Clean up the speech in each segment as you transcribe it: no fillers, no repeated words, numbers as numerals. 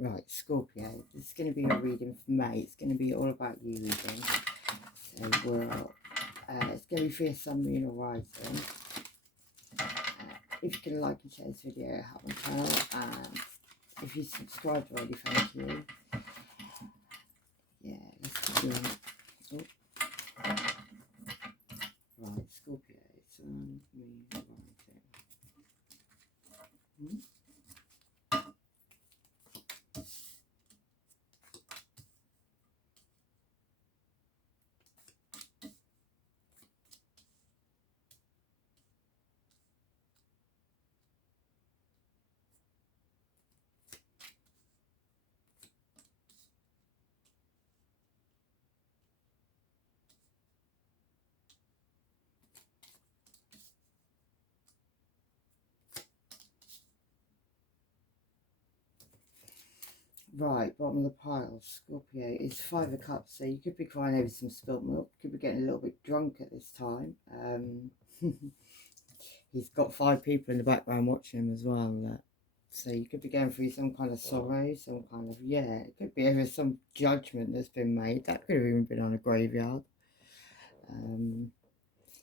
Right, Scorpio. This is going to be a reading for May. It's going to be all about you reading. So it's going to be for your sun, moon or rising. If you can like and share this video, help my channel. And if you subscribed already, thank you. Yeah, let's keep doing it. Oh. Right, Scorpio. Sun, moon, rising. Right, bottom of the pile, Scorpio is 5 of Cups, so you could be crying over some spilt milk, could be getting a little bit drunk at this time. He's got 5 people in the background watching him as well, so you could be going through some kind of sorrow, some kind of, it could be over some judgment that's been made. That could have even been on a graveyard.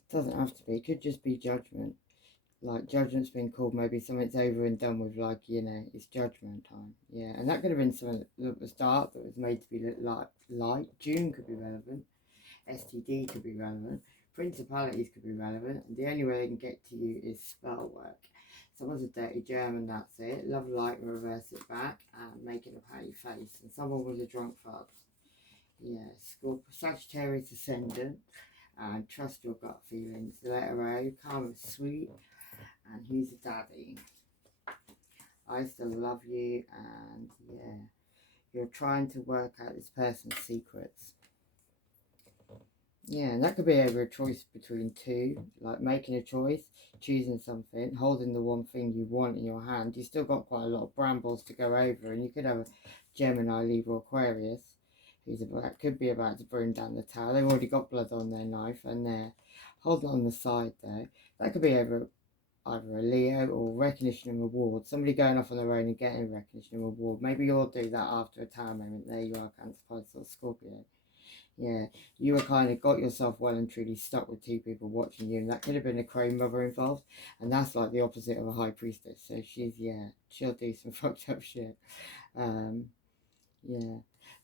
Doesn't have to be, it could just be judgment. Like judgment's been called, maybe something's over and done with, like, it's judgment time. Yeah, and that could have been something that was dark that was made to be light. June could be relevant, STD could be relevant, principalities could be relevant, and the only way they can get to you is spell work. Someone's a dirty German, that's it. Love light and reverse it back and make it a patty face. And someone was a drunk fuck. Yeah, Sagittarius ascendant, and trust your gut feelings. The letter O, karma's sweet. And who's a daddy? I still love you, and you're trying to work out this person's secrets. Yeah, and that could be over a choice between two, like making a choice, choosing something, holding the one thing you want in your hand. You've still got quite a lot of brambles to go over, and you could have a Gemini, Libra, Aquarius, could be about to bring down the tower. They've already got blood on their knife, and they're holding on the side though. That could be over either a Leo or recognition and reward. Somebody going off on their own and getting recognition and reward. Maybe you'll do that after a tower moment. There you are, Cancer, Pisces, Scorpio. Yeah, you were kind of got yourself well and truly stuck with 2 people watching you, and that could have been a crone mother involved, and that's like the opposite of a high priestess. So she'll do some fucked up shit. Yeah,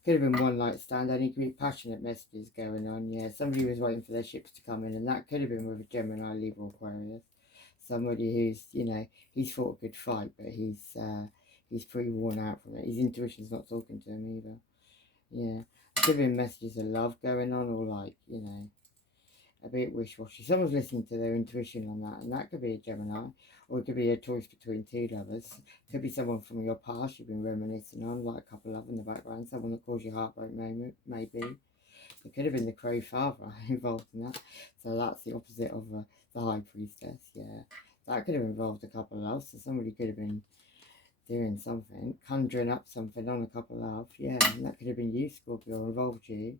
could have been one night stand. Only could be passionate messages going on. Yeah, somebody was waiting for their ships to come in, and that could have been with a Gemini, Libra, Aquarius. Somebody who's, he's fought a good fight, but he's pretty worn out from it. His intuition's not talking to him either. Yeah, could have been messages of love going on, or like, a bit wish-washy. Someone's listening to their intuition on that, and that could be a Gemini, or it could be a choice between 2 lovers. Could be someone from your past you've been reminiscing on, like a couple of in the background, someone that caused you heartbreak moment, maybe. It could have been the Crow father involved in that, so that's the opposite of the High Priestess. Yeah, that could have involved a couple of, so somebody could have been doing something, conjuring up something on a couple of, and that could have been you, Scorpio, involved you.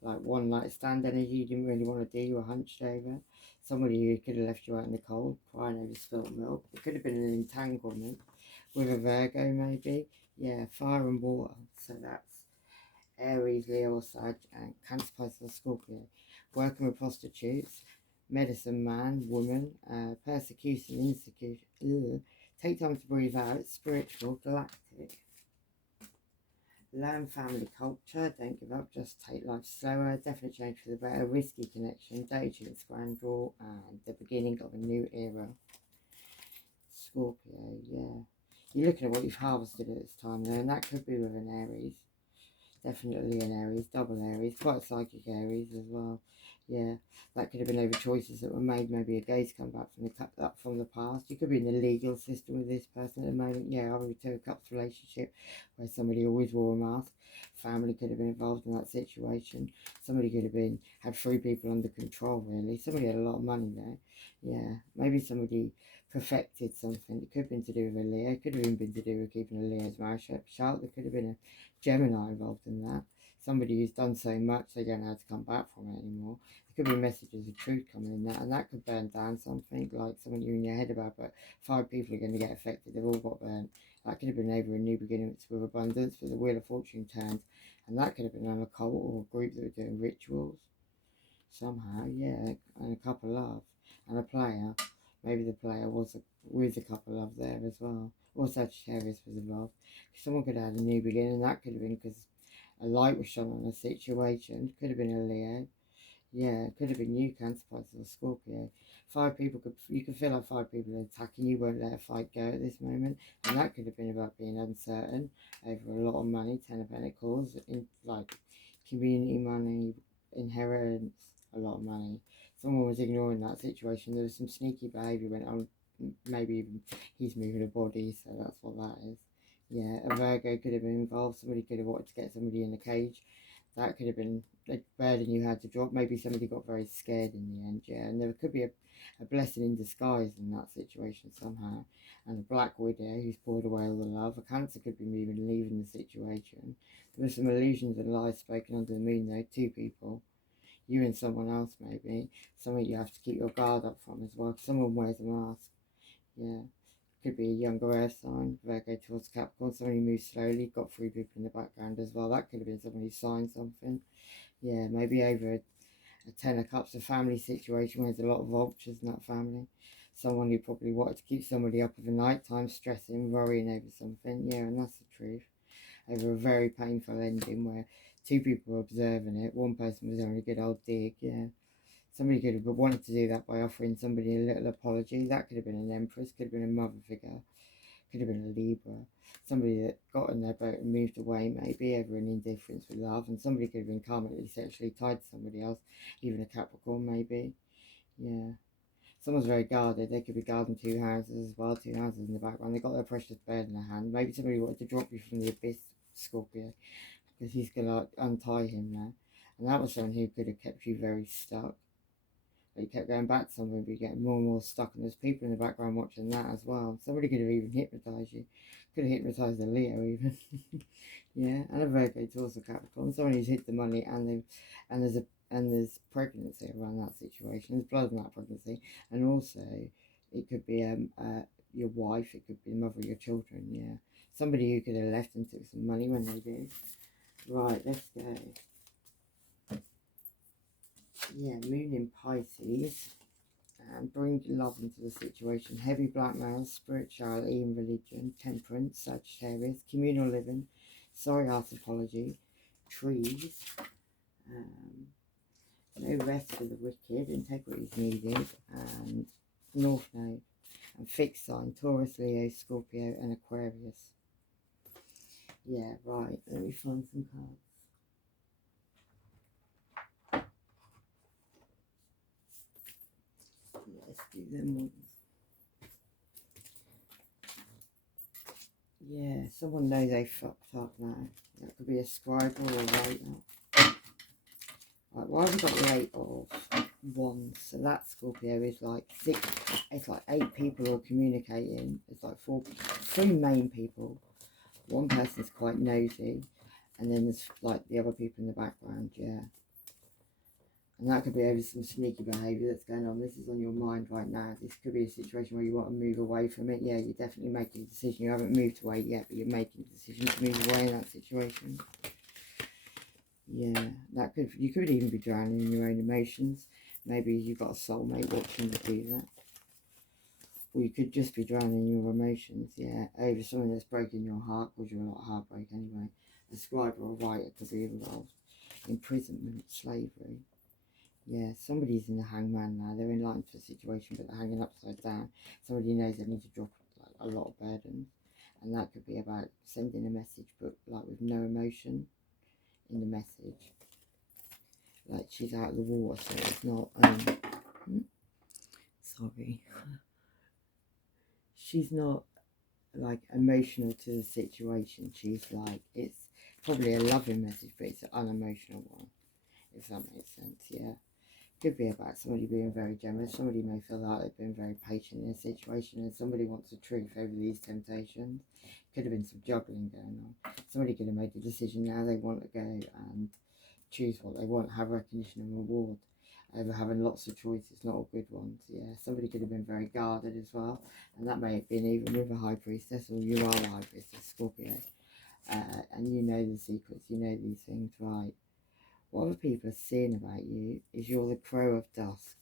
Like one night stand energy you didn't really want to do, you were hunched over. Somebody who could have left you out in the cold, crying over spilt milk. It could have been an entanglement with a Virgo, maybe. Yeah, fire and water. So that's Aries, Leo, Sag, and Cancer, Pisces, Scorpio. Working with prostitutes, medicine man, woman, persecution, insecurity. Take time to breathe out, spiritual, galactic. Learn family culture, don't give up, just take life slower, definite change for the better, risky connection, dating, scandal, and the beginning of a new era. Scorpio, yeah. You're looking at what you've harvested at this time there, and that could be with an Aries. Definitely an Aries, double Aries, quite a psychic Aries as well. Yeah, that could have been over choices that were made. Maybe a gaze come back from the past. You could be in the legal system with this person at the moment. Yeah, I'm into a Cups relationship where somebody always wore a mask. Family could have been involved in that situation. Somebody could have had 3 people under control, really. Somebody had a lot of money there. Yeah, maybe somebody perfected something. It could have been to do with a Leo. It could have even been to do with keeping a Leo's marriage shut. There could have been a Gemini involved in that. Somebody who's done so much they don't know how to come back from it anymore. There could be messages of truth coming in that, and that could burn down something, like something you're in your head about, but 5 people are going to get affected. They've all got burnt, That could have been over a new beginnings with abundance, but the Wheel of Fortune turns, and that could have been on a cult or a group that were doing rituals somehow, yeah, and a couple love, and a player. Maybe the player was with a couple love there as well, or Sagittarius was involved. Someone could have had a new beginning. That could have been because a light was shone on a situation. Could have been a Leo. Yeah, it could have been you, Cancer, Pisces, or Scorpio. You could feel like 5 people are attacking you, won't let a fight go at this moment. And that could have been about being uncertain over a lot of money, 10 of Pentacles, in like community money, inheritance, a lot of money. Someone was ignoring that situation. There was some sneaky behaviour went on. Maybe even he's moving a body, so that's what that is. Yeah, a Virgo could have been involved. Somebody could have wanted to get somebody in a cage. That could have been a burden you had to drop. Maybe somebody got very scared in the end, yeah. And there could be a blessing in disguise in that situation somehow. And a Black Widow who's poured away all the love. A Cancer could be moving and leaving the situation. There were some illusions and lies spoken under the moon though. 2 people. You and someone else maybe. Something you have to keep your guard up from as well. Someone wears a mask. Yeah. Could be a younger air sign, Virgo towards Capricorn, somebody who moves slowly, got 3 people in the background as well. That could have been someone who signed something. Yeah, maybe over a 10 of Cups, a family situation where there's a lot of vultures in that family. Someone who probably wanted to keep somebody up of the night time, stressing, worrying over something. Yeah, and that's the truth. Over a very painful ending where 2 people were observing it. One person was having a good old dig, yeah. Somebody could have wanted to do that by offering somebody a little apology. That could have been an Empress, could have been a mother figure, could have been a Libra. Somebody that got in their boat and moved away maybe over an indifference with love. And somebody could have been karmically sexually tied to somebody else, even a Capricorn maybe. Yeah. Someone's very guarded. They could be guarding 2 houses as well, 2 houses in the background. They got their precious bird in their hand. Maybe somebody wanted to drop you from the abyss, Scorpio, because he's going to untie him now. And that was someone who could have kept you very stuck. But you kept going back to something, but you're getting more and more stuck, and there's people in the background watching that as well. Somebody could have even hypnotised you. Could have hypnotised a Leo even. Yeah, and a Virgo towards the Capricorn. Someone who's hid the money, and there's pregnancy around that situation. There's blood in that pregnancy, and also it could be your wife. It could be the mother of your children. Yeah, somebody who could have left and took some money when they did. Right, let's go. Yeah, Moon in Pisces, and bring love into the situation. Heavy blackmail, spirituality and religion, temperance, Sagittarius, communal living, sorry ass apology, trees, no rest for the wicked, integrity is needed, and North Node, and fixed sign, Taurus, Leo, Scorpio, and Aquarius. Yeah, right, let me find some cards. Let's do them ones. Yeah, someone knows they fucked up now. That could be a scribe or a writer. Right, well, I've got the 8 of Wands, so that Scorpio is like 6. It's like 8 people are communicating. It's like 3 main people. One person's quite nosy, and then there's like the other people in the background. Yeah. And that could be over some sneaky behaviour that's going on. This is on your mind right now. This could be a situation where you want to move away from it. Yeah, you're definitely making a decision. You haven't moved away yet, but you're making a decision to move away in that situation. Yeah, you could even be drowning in your own emotions. Maybe you've got a soulmate watching you do that. Or you could just be drowning in your emotions, yeah, over something that's breaking your heart, because you're a lot of heartbreak anyway. A scribe or a writer could be involved. Imprisonment, slavery. Yeah, somebody's in the hangman now. They're enlightened to a situation, but they're hanging upside down. Somebody knows they need to drop like, a lot of burdens. And that could be about sending a message, but like with no emotion in the message. Like she's out of the water, so it's not, sorry. She's not like emotional to the situation. She's like, it's probably a loving message, but it's an unemotional one, if that makes sense, yeah. Could be about somebody being very generous. Somebody may feel like they've been very patient in a situation, and somebody wants the truth over these temptations. Could have been some juggling going on. Somebody could have made the decision now they want to go and choose what they want, have recognition and reward. over having lots of choices, not all good ones. Yeah, somebody could have been very guarded as well, and that may have been even with a high priestess, or you are the high priestess, Scorpio, and you know the secrets, you know these things, right? What other people are seeing about you is you're the crow of dusk.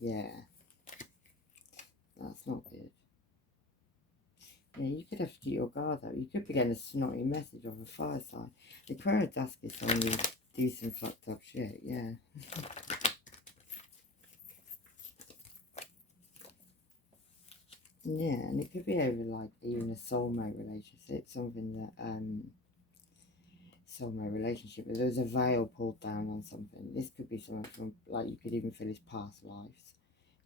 Yeah, that's not good. Yeah, you could have to keep your guard up. You could be getting a snotty message off a fire sign. The crow of dusk is someone who do some fucked up shit, yeah. Yeah, and it could be over like even a soulmate relationship, something that soulmate relationship, but there's a veil pulled down on something. This could be something from, like, you could even feel his past lives.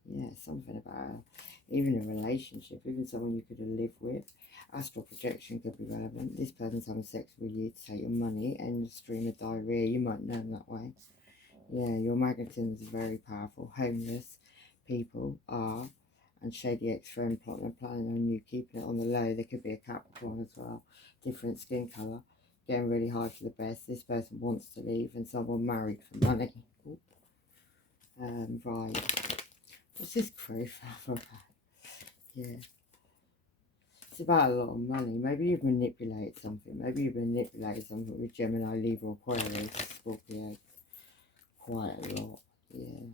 Yeah, something about even a relationship, even someone you could have lived with. Astral projection could be relevant. This person's having sex with you to take your money and a stream of diarrhea. You might know them that way. Yeah, your magnetism is very powerful. Homeless people are, and shady ex-friend plotting and planning on you, keeping it on the low. There could be a Capricorn as well, different skin colour, getting really high for the best. This person wants to leave, and someone married for money. Right. What's this crow for? Yeah. It's about a lot of money. Maybe you've manipulated something. Maybe you've manipulated something with Gemini, Libra, Aquarius, Scorpio. Quite a lot. Yeah.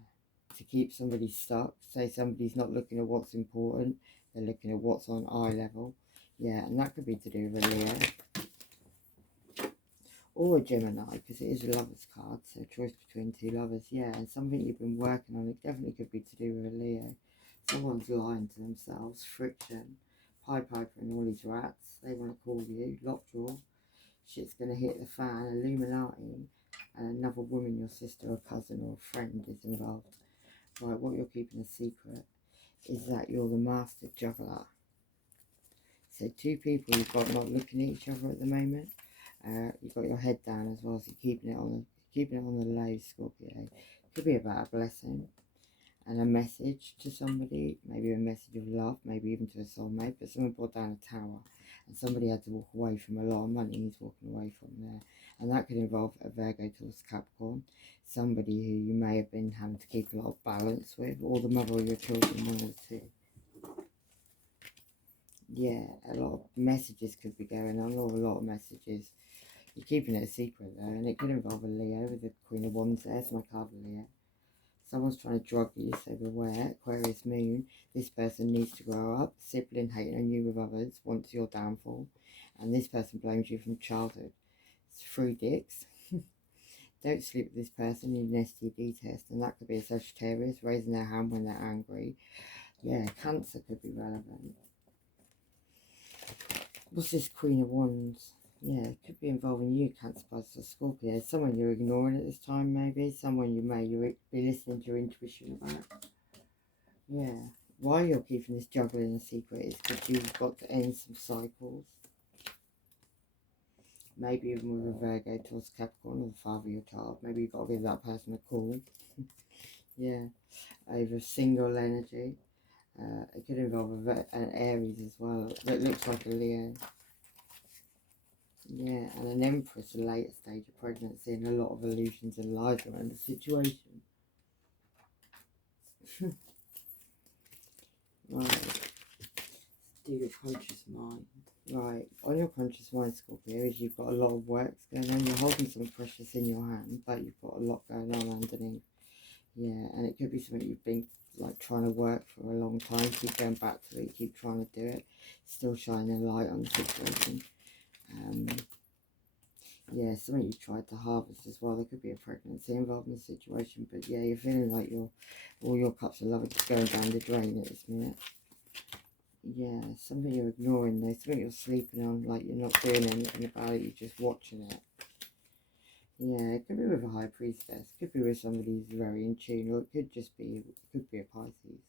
To keep somebody stuck. Say somebody's not looking at what's important. They're looking at what's on eye level. Yeah, and that could be to do with a Leo. Or a Gemini, because it is a lover's card. So a choice between two lovers. Yeah, and something you've been working on. It definitely could be to do with a Leo. Someone's lying to themselves. Friction. Pied Piper and all these rats. They want to call you. Lockjaw. Shit's going to hit the fan. Illuminati. And another woman, your sister or cousin or friend is involved. Right, what you're keeping a secret is that you're the master juggler. So two people you've got not looking at each other at the moment. You've got your head down as well, so you're keeping it on the low, Scorpio. Could be about a blessing and a message to somebody, maybe a message of love, maybe even to a soulmate. But someone brought down a tower, and somebody had to walk away from a lot of money. He's walking away from there, and that could involve a Virgo towards Capricorn, somebody who you may have been having to keep a lot of balance with, or the mother of your children, one of the two. Yeah, a lot of messages could be going on, or a lot of messages. You're keeping it a secret though, and it could involve a Leo with the Queen of Wands there. It's my card, Leo. Someone's trying to drug you, so beware. Aquarius Moon. This person needs to grow up. Sibling hating on you with others wants your downfall, and this person blames you from childhood. It's 3 dicks. Don't sleep with this person, you an STD test, and that could be a Sagittarius raising their hand when they're angry. Yeah, Cancer could be relevant. What's this Queen of Wands? Yeah, it could be involving you, Cancer, Pisces, or Scorpio. Someone you're ignoring at this time, maybe. Someone you may be listening to your intuition about. Yeah. Why you're keeping this juggling a secret is because you've got to end some cycles. Maybe even with a Virgo towards Capricorn or the father of your child. Maybe you've got to give that person a call. Yeah. Over single energy. It could involve an Aries as well. That looks like a Leo. Yeah, and an Empress, a later stage of pregnancy, and a lot of illusions and lies around the situation. Right, let's do your conscious mind. Right, on your conscious mind, Scorpio, is you've got a lot of work going on. You're holding something precious in your hand, but you've got a lot going on underneath. Yeah, and it could be something you've been like trying to work for a long time. Keep going back to it, keep trying to do it. Still shining a light on the situation. Yeah, something you tried to harvest as well. There could be a pregnancy involved in the situation, but yeah, you're feeling like all your cups of love are just going down the drain at this minute. Yeah, something you're ignoring though, something you're sleeping on, like you're not doing anything about it, you're just watching it. Yeah, it could be with a high priestess, it could be with somebody who's very in tune, or it could just be, a Pisces.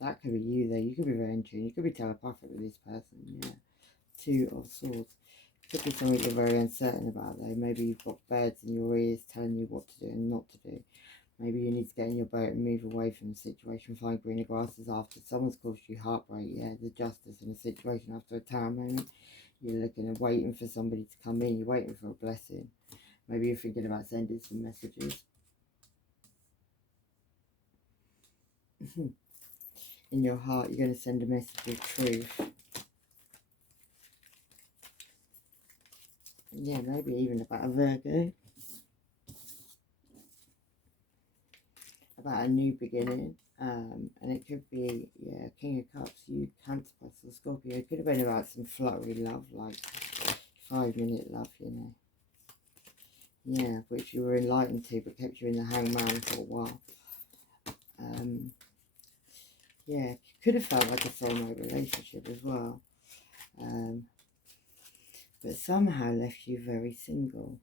That could be you though, you could be very in tune, you could be telepathic with this person, yeah. 2 of Swords. Could be something you're very uncertain about though. Maybe you've got birds in your ears telling you what to do and not to do. Maybe you need to get in your boat and move away from the situation, find greener grasses after someone's caused you heartbreak. Yeah, the justice in a situation after a tower moment. You're looking and waiting for somebody to come in, you're waiting for a blessing. Maybe you're thinking about sending some messages. In your heart, you're going to send a message of truth. Yeah, maybe even about a Virgo. About a new beginning. And it could be, yeah, King of Cups, you Cancer plus or Scorpio. It could have been about some fluttery love, like 5-minute love, you know. Yeah, which you were enlightened to, but kept you in the hangman for a while. Yeah, could have felt like a soulmate relationship as well. But somehow left you very single.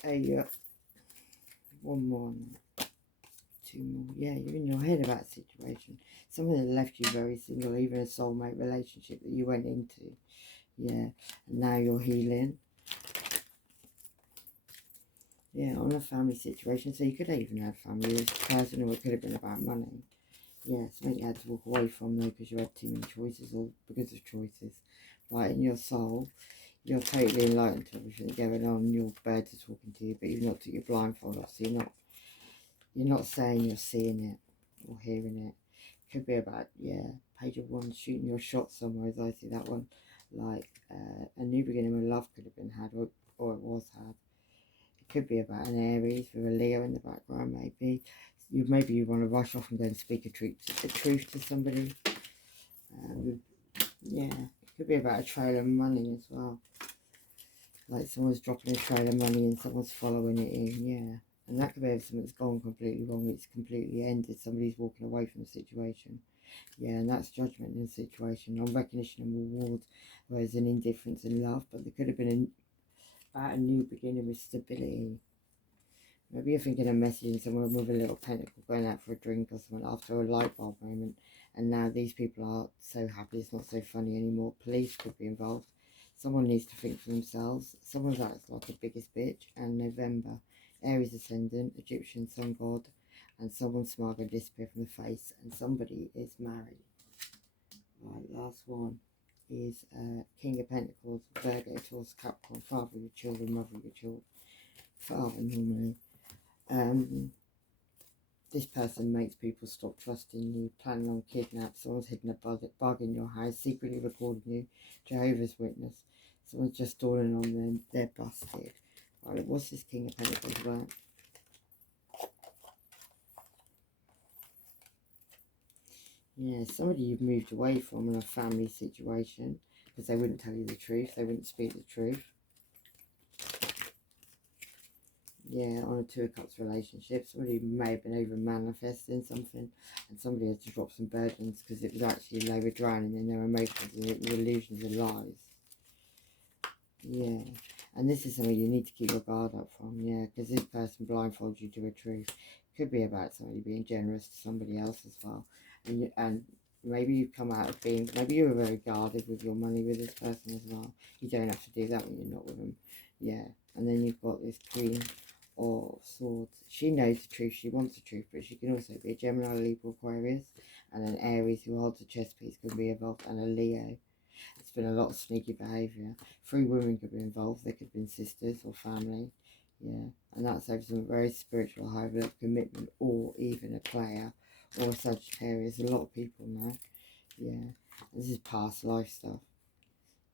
So, yeah, one more, 2 more. Yeah, you're in your head about a situation. Someone that left you very single, even a soulmate relationship that you went into. Yeah, and now you're healing. Yeah, on a family situation. So you could have even had family with this person, or it could have been about money. Yeah, something you had to walk away from though because you had too many choices, or because of choices. Right, in your soul, you're totally enlightened to everything going on. Your birds are talking to you, but you've not took your blindfold off, so you're not saying you're seeing it or hearing it. Could be about, yeah, Page of Wands, shooting your shot somewhere, as I see that one. Like a new beginning where love could have been had, or it was had. It could be about an Aries with a Leo in the background, maybe. Maybe you want to rush off and go and speak a truth to somebody. Yeah, it could be about a trail of money as well. Like someone's dropping a trail of money and someone's following it in, yeah. And that could be something that's gone completely wrong, it's completely ended. Somebody's walking away from the situation. Yeah, and that's judgment in the situation. On recognition and reward, whereas an indifference and love. But there could have been about a new beginning with stability. Maybe you're thinking of messaging someone with a little pentacle, going out for a drink or something after a light bulb moment. And now these people are so happy, it's not so funny anymore. Police could be involved. Someone needs to think for themselves. Someone's acts like the biggest bitch. And November, Aries ascendant, Egyptian sun god. And someone's smile going to disappear from the face. And somebody is married. Right, last one is King of Pentacles, Virgo, Taurus, Capricorn, father of your children, mother of your children. Father normally. This person makes people stop trusting you, planning on kidnap, someone's hidden a bug in your house, secretly recording you, Jehovah's Witness, someone's just stalling on them, they're busted. Right, what's this King of Pentacles about? Yeah, somebody you've moved away from in a family situation, because they wouldn't tell you the truth, they wouldn't speak the truth. Yeah, on a Two of Cups relationship, somebody may have been over manifesting something, and somebody had to drop some burdens because it was actually they were drowning in their emotions and it was illusions and lies. Yeah, and this is something you need to keep your guard up from. Yeah, because this person blindfolds you to a truth. Could be about somebody being generous to somebody else as well, and maybe you've come out of being, maybe you were very guarded with your money with this person as well. You don't have to do that when you're not with them. Yeah, and then you've got this Queen of Swords. She knows the truth, she wants the truth, but she can also be a Gemini, Libra, Aquarius, and an Aries who holds a chess piece could be involved, and a Leo. It's been a lot of sneaky behaviour. 3 women could be involved, they could have been sisters or family. Yeah, and that's over some very spiritual, high level of commitment, or even a player or a Sagittarius. A lot of people now. Yeah, this is past life stuff.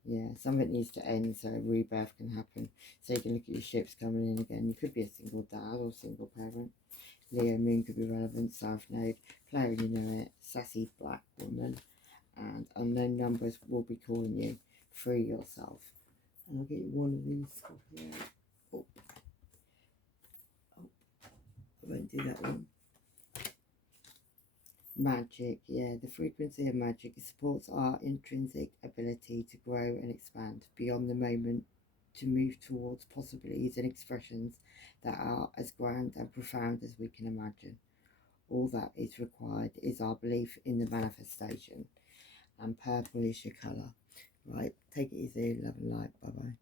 Yeah, something needs to end so a rebirth can happen. So you can look at your ships coming in again. You could be a single dad or single parent. Leo Moon could be relevant. South Node, player you know it, sassy black woman, and unknown numbers will be calling you. Free yourself. And I'll get you one of these. Scorpio. Oh, I won't do that one. Magic, yeah, the frequency of magic supports our intrinsic ability to grow and expand beyond the moment, to move towards possibilities and expressions that are as grand and profound as we can imagine. All that is required is our belief in the manifestation. And purple is your colour. Right, take it easy, love and light, bye bye.